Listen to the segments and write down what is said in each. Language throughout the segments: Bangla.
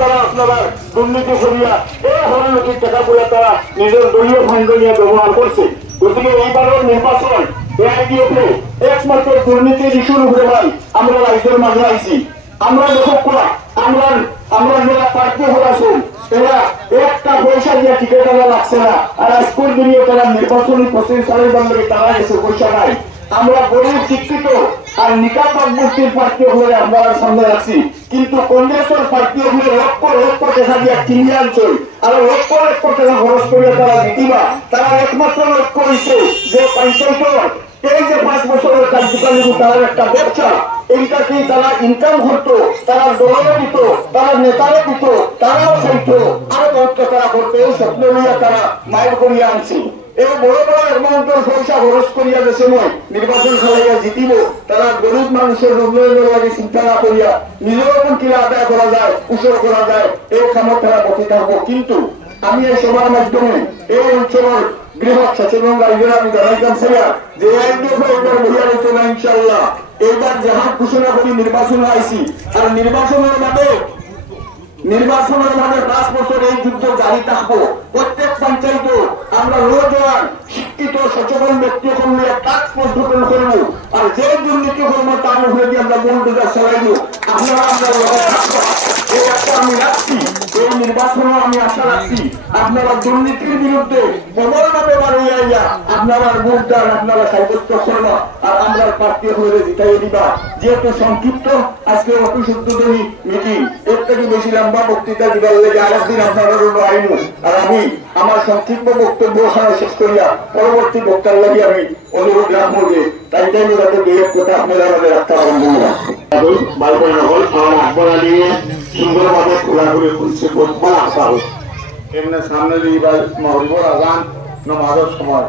তারা আপনারা দুর্নীতি করিয়া এই হরলতির টাকা বলে তারা নিজের দলীয় ফান্ড নিয়ে ব্যবহার করছে। গতিকে এইবারের নির্বাচন এআইডিএফে একমাত্র দুর্নীতির ইস্যুর উপরে ভাই আমরা রাজ্যের মাঝে আইছি। আমরা লেখক করা আমরা যারা প্রার্থী হয়েছেন এরা একটা পয়সা দিয়ে টিকিট আনা লাগছে না। আর আজকের দিনে তারা নির্বাচনী প্রস্তুতি চালাইবার লাগে তারা এসে পয়সা নাই। আমরা গরিব শিক্ষিত আর নিকাব মূর্তির প্রার্থী হয়ে আমরা সামনে রাখছি, কিন্তু কংগ্রেসের প্রার্থী হয়ে লক্ষ লক্ষ টাকা দিয়ে কিনে আনছেন আর লক্ষ লক্ষ টাকা খরচ করে তারা জিতিবা। তারা একমাত্র লক্ষ্য হয়েছে যে পঞ্চায়েত এই যে 5 বছরের কার্যকালী তারা একটা ব্যবসা এইটাকে তারা ইনকাম করতো, তারা দলেরও দিত, তারা নেতারও দিত, তারাও চাইতো আরো বহুত তারা করতো। এই স্বপ্ন নিয়ে তারা মায়ের করিয়া আনছে। এই বড় বড় অ্যামাউন্টের পয়সা খরচ করিয়া যে সময় নির্বাচন খেলাইয়া জিতিব তারা গরিব মানুষের উন্নয়নের লাগে চিন্তা না করিয়া নিজের ওপর কিলা আদায় করা যায়, উসর করা যায় এই কামত তারা বসে থাকবো। কিন্তু আমি এই সবার মাধ্যমে এই অঞ্চলের গৃহক সচেতন রাজ্যের আমি জানাইতাম স্যার যে এবার বইয়া রয়েছে না ইনশাল্লাহ। এইবার যাহা ঘোষণা করি নির্বাচন আইসি আর নির্বাচনের মাঝে 5 বছর এই যুদ্ধ জারি থাকবো। প্রত্যেক পঞ্চায়েত আমরা নৌজওয়ান শিক্ষিত সচেতন ব্যক্তি নিয়ে টাস্ক ফোর্স গঠন করবো আর যে দুর্নীতি কর্ম তার উপরে দিয়ে আমরা বুলডোজার চালাইব। আপনারা আমরা এই একটা আমি রাখছি, এই নির্বাচনে আমি আশা রাখছি আপনারা দুর্নীতির বিরুদ্ধে প্রবলভাবে বাড়িয়া আপনারা ভোট দেন, আপনারা সাব্যস্ত করবা আর আমরা প্রার্থী হয়ে জিতাই দিবা। যেহেতু সংক্ষিপ্ত আজকে অফিস উদ্বোধনী মিটিং, এর থেকে বেশি লম্বা বক্তৃতা দিবার লেগে আরেকদিন আপনারা আইনু আর আমি আমার সংক্ষিপ্ত বক্তব্য শেষ করিয়া পরবর্তী বক্তার লাগে আমি অনুরোধ রাখবো যে তাই যাতে দুই এক কথা আপনারা আমাদের রাখতে পারেন। আকবর আলী সুন্দরভাবে খোলাখুলি খুলছে এমনি সামনে মহরিবর আজান নমাজের সময়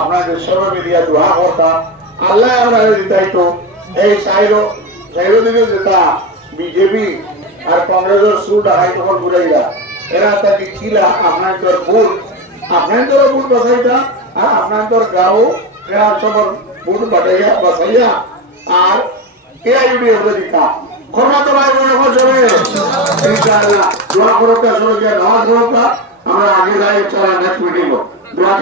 আপনাদের সবাই মিলিয়া দোয়া করতা আল্লাহ আমরা দিতাইতো এই সাইরো দিকে যেটা বিজেপি আর কংগ্রেসের সুর ডাকাই তখন ঘুরাইলা এরা তাকে খিলা আপনার তোর ভোট বসাইতা আর আপনার তোর গাঁও এরা সবার ভোট বাটাইয়া বসাইয়া আর এআইডি হতে দিতা আমরা আগে যাই নেক্সট মিটিং দোয়া